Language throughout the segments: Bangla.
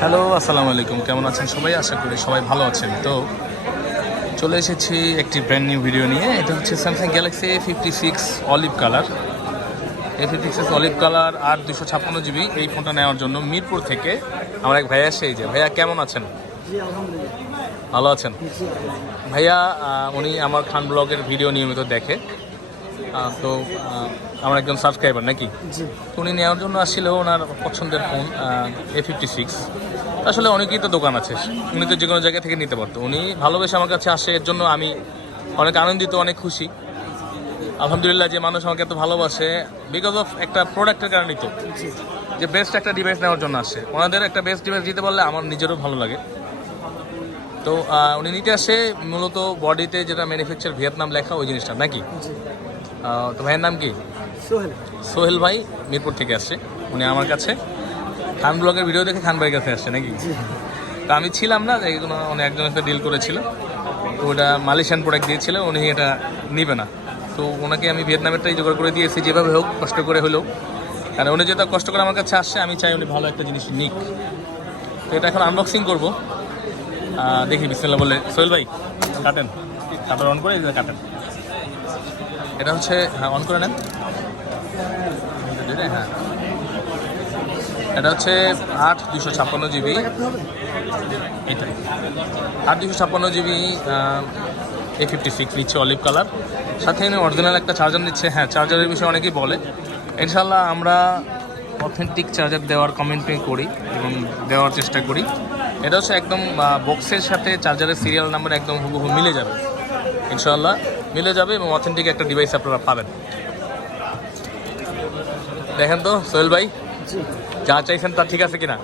হ্যালো আসসালামু আলাইকুম। কেমন আছেন সবাই? আশা করি সবাই ভালো আছেন। তো চলে এসেছি একটি ব্র্যান্ড নিউ ভিডিও নিয়ে। এটা হচ্ছে Samsung Galaxy A fifty six olive colour A fifty six olive colour আর দুশো ছাপ্পান্ন জিবি এই ফোনটা নেওয়ার জন্য মিরপুর থেকে আমার এক ভাইয়া সেই যে। ভাইয়া কেমন আছেন? ভালো আছেন? ভাইয়া উনি আমার খান ব্লগের ভিডিও নিয়মিত দেখে। তো আমার একজন সাবস্ক্রাইবার নাকি? তো উনি নেওয়ার জন্য আসছিল ওনার পছন্দের ফোন এ ফিফটি সিক্স আসলে অনেকেই তো দোকান আছে উনি তো যে কোনো জায়গা থেকে নিতে পারতো। উনি ভালোবেসে আমার কাছে আসে এর জন্য আমি অনেক আনন্দিত অনেক খুশি। আলহামদুলিল্লাহ যে মানুষ আমাকে এত ভালোবাসে বিকজ অফ একটা প্রোডাক্টের কারণেই তো যে বেস্ট একটা ডিভাইস নেওয়ার জন্য আসে। ওনাদের একটা বেস্ট ডিভাইস দিতে পারলে আমার নিজেরও ভালো লাগে। তো উনি নিতে আসে মূলত বডিতে যেটা ম্যানুফ্যাকচার ভিয়েতনাম লেখা ওই জিনিসটা নাকি? তো ভাইয়ের নাম কি? সোহেল। সোহেল ভাই মিরপুর থেকে আসছে উনি আমার কাছে। খান ব্লগের ভিডিও দেখে খান ভাইয়ের কাছে আসছে নাকি? তো আমি ছিলাম না যে উনি একজনের সাথে ডিল করেছিল। তো ওটা মালয়েশিয়ান প্রোডাক্ট দিয়েছিল উনি এটা নিবে না। তো ওনাকে আমি ভিয়েতনামেরটাই জোগাড় করে দিয়েছি যেভাবে হোক কষ্ট করে হলেও। কারণ উনি যেটা কষ্ট করে আমার কাছে আসছে আমি চাই উনি ভালো একটা জিনিস নিক। তো এটা এখন আনবক্সিং করব। দেখি বিসমিল্লা বলে সোহেল ভাই কাটেন। কাটার অন করে কাটেন। এটা হচ্ছে হ্যাঁ অন করে নেন। হ্যাঁ। এটা হচ্ছে আট দুশো ছাপ্পান্ন জিবি। এটাই আট দুশো ছাপ্পান্ন জিবি এ ফিফটি সিক্স নিচ্ছে অলিভ কালার সাথে উনি অরিজিনাল একটা চার্জার নিচ্ছে। হ্যাঁ চার্জারের বিষয়ে অনেকেই বলে। ইনশাল্লাহ আমরা অথেন্টিক চার্জার দেওয়ার কমেন্টিং করি এবং দেওয়ার চেষ্টা করি। এটা হচ্ছে একদম বক্সের সাথে চার্জারের সিরিয়াল নাম্বার একদম হুবহু মিলে যাবে। ইনশাল্লাহ মিলে যাবে এবং অথেন্টিক একটা ডিভাইস আপনারা পাবেন। দেখেন তো, সোহেল ভাই। যা চাইছেন তা ঠিক আছে কিনা?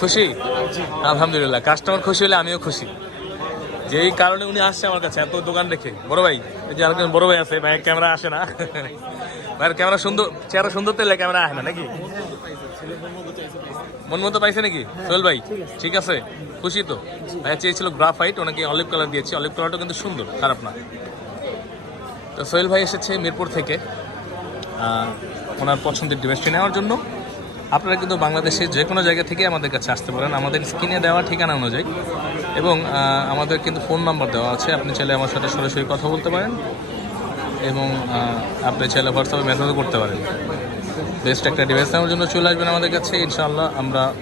খুশি? আলহামদুলিল্লাহ। কাস্টমার খুশি হলে আমিও খুশি। যেই কারণে উনি আসছে আমার কাছে, এত দোকান রেখে বড় ভাই যে আরেকজন বড় ভাই আছে, ভাইয়ের ক্যামেরা আসে না। ভাইয়ের ক্যামেরা সুন্দর, চেহারা সুন্দর তেলে ক্যামেরা আসে না নাকি? মন মতো পাইছে নাকি? সোহেল ভাই, ঠিক আছে। খুশি তো? ভাইয়া চেয়েছিল গ্রাফাইট ওনাকে অলিভ কালার দিয়েছি। অলিভ কালারটা কিন্তু সুন্দর, খারাপ না। তো সোহেল ভাই এসেছে মিরপুর থেকে। ওনার পছন্দের ডিভাইসটি নেওয়ার জন্য আপনারা কিন্তু বাংলাদেশের যে কোনো জায়গা থেকে আমাদের কাছে আসতে পারেন। আমাদের স্ক্রিনে দেওয়া ঠিকানা অনুযায়ী। এবং আমাদের কিন্তু ফোন নাম্বার দেওয়া আছে। আপনি চাইলে আমার সাথে সরাসরি কথা বলতে পারেন। এবং আপনি চাইলে হোয়াটসঅ্যাপে মেসেজও করতে পারেন। বেস্ট একটা ডিভাইস নেওয়ার জন্য চলে আসবেন আমাদের কাছে। ইনশাআল্লাহ আমরা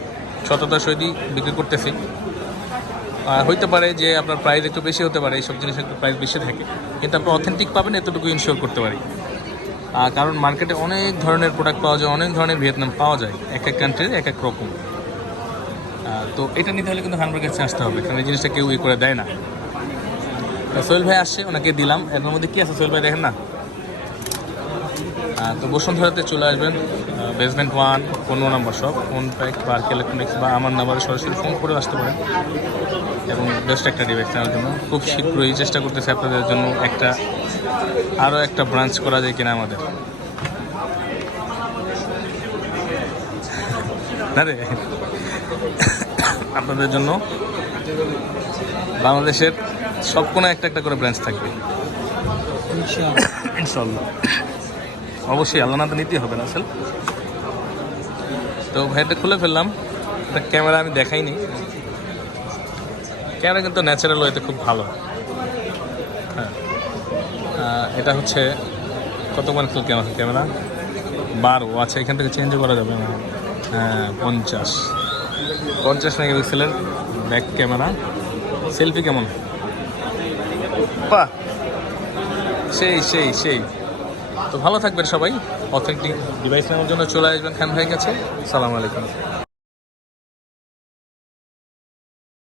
সততার সহিত বিক্রি করতেছি। আর হইতে পারে যে আপনার প্রাইস একটু বেশি হতে পারে। এইসব জিনিসের একটু প্রাইস বেশি থাকে। কিন্তু আপনি অথেন্টিক পাবেন, এতটুকু ইনশিওর করতে পারি। কারণ মার্কেটে অনেক ধরনের প্রোডাক্ট পাওয়া যায়, অনেক ধরনের ভিয়েতনাম পাওয়া যায়, এক এক কান্ট্রির এক এক রকম। তো এটা নিতে হলে কিন্তু হানবার কাছে আসতে হবে, কারণ এই জিনিসটা কেউ ই করে দেয় না। সোহেল ভাই আসছে, ওনাকে দিলাম। এর মধ্যে কী আছে সোহেল ভাই দেখেন না? তো বসুন্ধরাতে চলে আসবেন বেসমেন্ট ওয়ান পনেরো নম্বর সব ফোন প্যাক পার্ক ইলেকট্রনিক্স বা আমার নাম্বারে সরাসরি ফোন করে আসতে পারেন। এবং বেস্ট একটা ডিভাইস নেওয়ার জন্য। খুব শীঘ্রই চেষ্টা করতেছি আপনাদের জন্য একটা আরও একটা ব্রাঞ্চ করা যায় কিনা আমাদের। না রে। আপনাদের জন্য বাংলাদেশের সব কোনো একটা একটা করে ব্রাঞ্চ থাকবে। ইনশাল্লাহ অবশ্যই আল্লাহ না নিতেই হবে না আসল। তো ভাইটা খুলে ফেললাম। ক্যামেরা আমি দেখাইনি। ক্যামেরা কিন্তু ন্যাচারাল ওয়েতে খুব ভালো। এটা হচ্ছে কত মেগাপিক্সেল ক্যামেরা ক্যামেরা বারো আচ্ছা এখান থেকে চেঞ্জও করা যাবে না। হ্যাঁ পঞ্চাশ। পঞ্চাশ মেগাপিক্সেলের ব্যাক ক্যামেরা সেলফি কেমন? বাহ! সেই সেই সেই। তো ভালো থাকবেন সবাই। অথেন্টিক ডিভাইস নেওয়ার জন্য চলে আসবেন, খান ভাইয়ের কাছে। সালাম আলাইকুম।